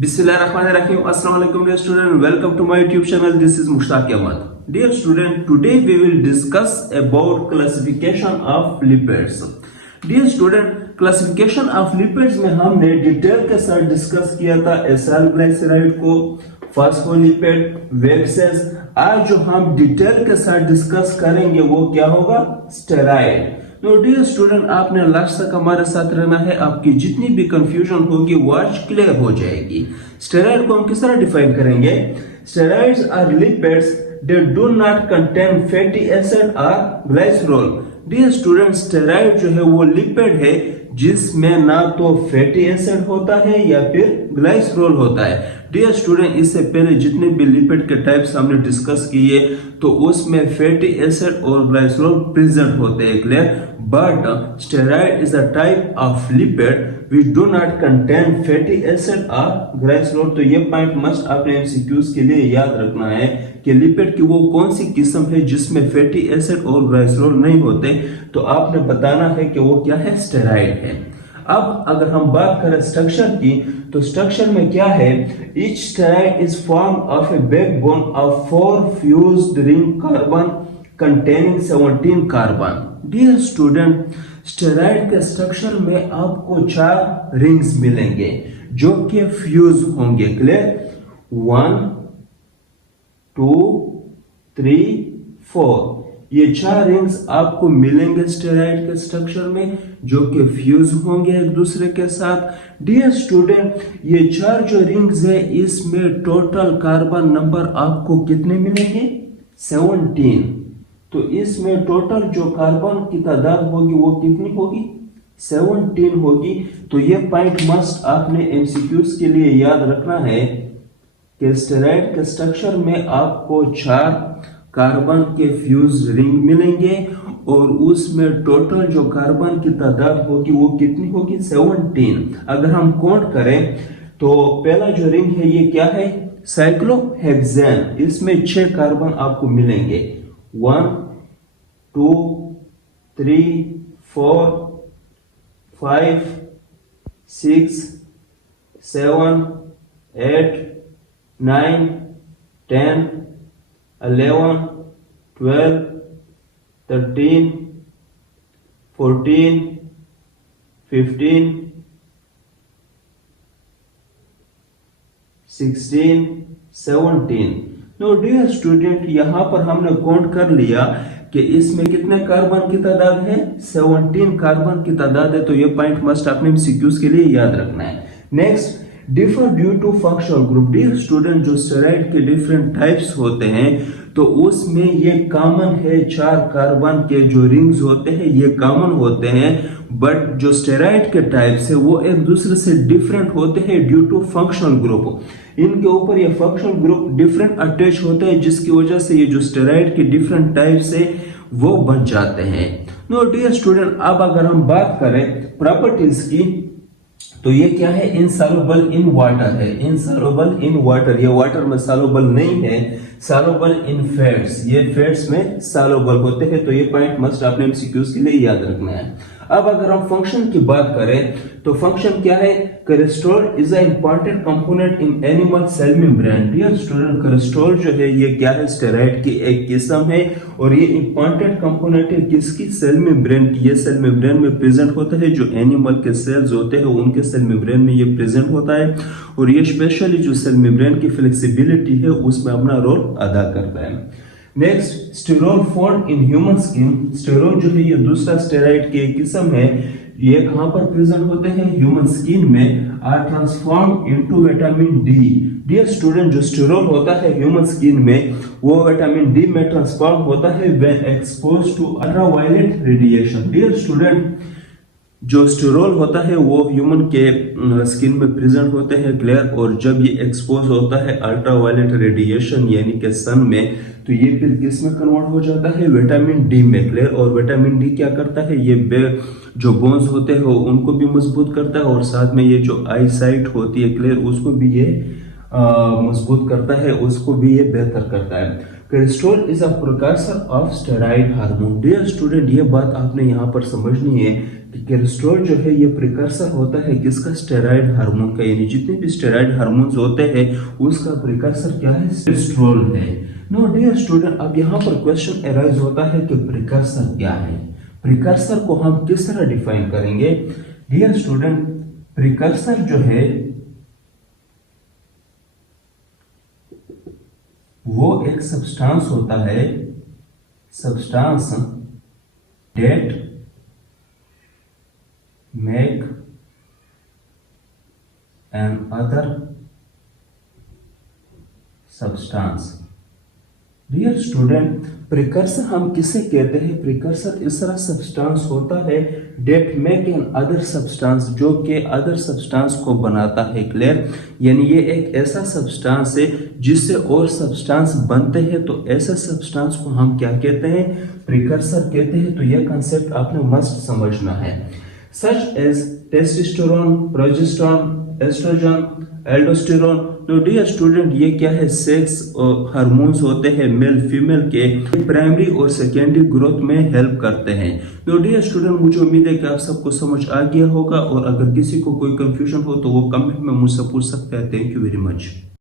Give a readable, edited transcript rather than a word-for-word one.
Bismillahirrahmanirrahim. Assalamu alaikum dear student. Welcome to my YouTube channel. This is Mushtaq Ahmad. Dear student, today we will discuss about classification of lipids. Dear student, classification of lipids में हमने detail के साथ discuss किया था acyl ग्लाइसराइड को, phospholipid, waxes. आज जो हम डिटेल के साथ डिस्कस करेंगे वो क्या होगा? स्टेरॉइड। तो डियर स्टूडेंट, आपने लास्ट तक हमारे साथ रहना है। आपकी जितनी भी कंफ्यूजन होगी वो आज क्लियर हो जाएगी। स्टेरॉइड को हम किस तरह डिफाइन करेंगे? Steroids are lipids that do not contain fatty acid or glycerol. Dear student, steroid जो है वो लिपिड है जिसमें ना तो फैटी एसिड होता है या फिर ग्लाइसरोल होता है। डियर स्टूडेंट, इससे पहले जितने भी लिपिड के टाइप्स हमने डिस्कस किए तो उसमें फैटी एसिड और ग्लाइसरोल प्रेजेंट होते हैं, clear. But steroid is a type of lipid which do not contain fatty acid or glycerol। तो ये पॉइंट मस्ट आपने एमसीक्यूज के लिए याद रखना है कि लिपिड की वो कौन सी किस्म है जिसमें फैटी एसिड और ग्लाइसरोल नहीं होते। तो आपने बताना है कि वो क्या है? स्टेरॉइड है। अब अगर हम बात करें स्ट्रक्चर की, तो स्ट्रक्चर में क्या है? Each steroid is form of a backbone of 4 fused ring carbon containing 17 carbon. Dear student, steroid के स्ट्रक्चर में आपको 4 रिंग्स मिलेंगे जो कि फ्यूज होंगे, क्लियर। 1 2 3 4 ये 4 रिंग्स आपको मिलेंगे स्टेरॉइड के स्ट्रक्चर में जो कि फ्यूज होंगे एक दूसरे के साथ। डियर स्टूडेंट, ये 4 जो रिंग्स है इसमें टोटल कार्बन नंबर आपको कितने मिलेंगे? 17। तो इसमें टोटल जो कार्बन की तादाद होगी वो कितनी होगी? 17 होगी। तो ये पॉइंट मस्ट आपने एमसीक्यूज के लिए याद रखना है कि स्टेरॉइड के स्ट्रक्चर में आपको 4 कार्बन के फ्यूज रिंग मिलेंगे और उसमें टोटल जो कार्बन की तादाद होगी वो कितनी होगी? 17। अगर हम काउंट करें तो पहला जो रिंग है ये क्या है? साइक्लोहेक्सेन। इसमें 6 कार्बन आपको मिलेंगे। 1 2 3 4 5 6 7 8 9 10 11 12 13 14 15 16 17। नो डियर स्टूडेंट, यहां पर हमने काउंट कर लिया कि इसमें कितने कार्बन की तादाद है? 17 कार्बन की तादाद है। तो ये पॉइंट मस्ट आपने एमसीक्यूज के लिए याद रखना है। Next, differ due to functional group. Dear student, जो स्टेरॉइड के डिफरेंट टाइप्स होते हैं तो उसमें ये कॉमन है 4 कार्बन के जो रिंग्स होते हैं ये कॉमन होते हैं। बट जो स्टेरॉइड के टाइप्स है वो एक दूसरे से डिफरेंट होते हैं ड्यू टू फंक्शनल ग्रुप। इनके ऊपर ये फंक्शनल ग्रुप डिफरेंट अटैच होते हैं जिसकी वजह से ये जो स्टेरॉइड के डिफरेंट टाइप्स है वो बन जाते हैं। नो डियर स्टूडेंट, अब अगर हम बात करें प्रॉपर्टीज की तो ये क्या है? इनसॉल्युबल इन वाटर है। इनसॉल्युबल इन वाटर, ये वाटर में सॉल्युबल नहीं है। सॉल्युबल इन फैट्स, ये फैट्स में सॉल्युबल होते हैं। तो ये पॉइंट मस्ट आपने एमसीक्यूज के लिए याद रखना है। अब अगर हम फंक्शन की बात करें तो फंक्शन क्या है? Cholesterol is a important component in animal cell membrane. Dear student, cholesterol जो है ये क्या है? स्टेरॉइड की एक किस्म है और ये इंपॉर्टेंट कंपोनेंट है किसकी? सेल मेम्ब्रेन की। ये सेल मेम्ब्रेन में प्रेजेंट होता है। जो एनिमल के सेल्स होते हैं उनके सेल मेम्ब्रेन में ये प्रेजेंट होता है और ये स्पेशली जो सेल मेम्ब्रेन की फ्लेक्सिबिलिटी है उसमें अपना रोल अदा करता है। Next, sterol found in human skin. Sterol जो है ये दूसरा स्टेरॉइड की एक किस्म है। ये कहां पर प्रेजेंट होते हैं? ह्यूमन स्किन में। Are transform into vitamin D. Dear student, जो स्टेरोल होता है ह्यूमन स्किन में वो विटामिन डी में ट्रांसफॉर्म होता है when exposed to ultraviolet radiation. Dear student, जो स्टेरोल होता है वो ह्यूमन के स्किन में प्रेजेंट होते हैं, क्लियर। और जब ये एक्सपोज होता है अल्ट्रावायलेट रेडिएशन यानी कि सन में, तो ये फिर किस में कन्वर्ट हो जाता है? विटामिन डी में, क्लियर। और विटामिन डी क्या करता है? ये जो बोन्स होते हैं उनको भी मजबूत करता है और साथ में ये जो आई साइट होती है, क्लियर, उसको भी ये मजबूत करता है, उसको भी ये बेहतर करता है। Cholesterol is a precursor of steroid hormone. Dear student, ये बात आपने यहाँ पर समझनी है कि कोलेस्ट्रॉल जो है ये प्रिकर्सर होता है किसका, स्टेरॉइड हार्मोन का, यानी जितने भी स्टेरॉइड हार्मोन्स होते हैं उसका प्रिकर्सर क्या है, कोलेस्ट्रॉल है। नो डियर स्टूडेंट, अब यहाँ पर क्वेश्चन अराइज होता है कि प्रिकर्सर क्या है, प्रिकर्सर को हम किस तरह डिफाइन करेंगे। डियर स्टूडेंट, प्रिकर्सर जो है वो एक सब्सटेंस होता है, substance that make an other substance. Dear student, precursor हम किसे कहते हैं, प्रिकर्सर इस तरह सब्सटेंस होता है that make an other substance, जो कि अदर सब्सटेंस को बनाता है। क्लियर, यानी ये एक ऐसा सब्सटेंस है जिससे और सब्सटेंस बनते हैं, तो ऐसे सब्सटेंस को हम क्या कहते हैं, प्रिकर्सर कहते हैं। तो यह कंसेप्ट आपने मस्ट समझना है। Such as testosterone, progesterone, oestrogen, aldosterone. तो डियर स्टूडेंट, ये क्या है, सेक्स हार्मोन्स होते हैं मेल फीमेल के, प्राइमरी और सेकेंडरी ग्रोथ में हेल्प करते हैं। तो डियर स्टूडेंट, मुझे उम्मीद है कि आप सबको समझ आ गया होगा, और अगर किसी को कोई कंफ्यूजन हो तो वो कमेंट में मुझसे पूछ सकते हैं। Thank you very much.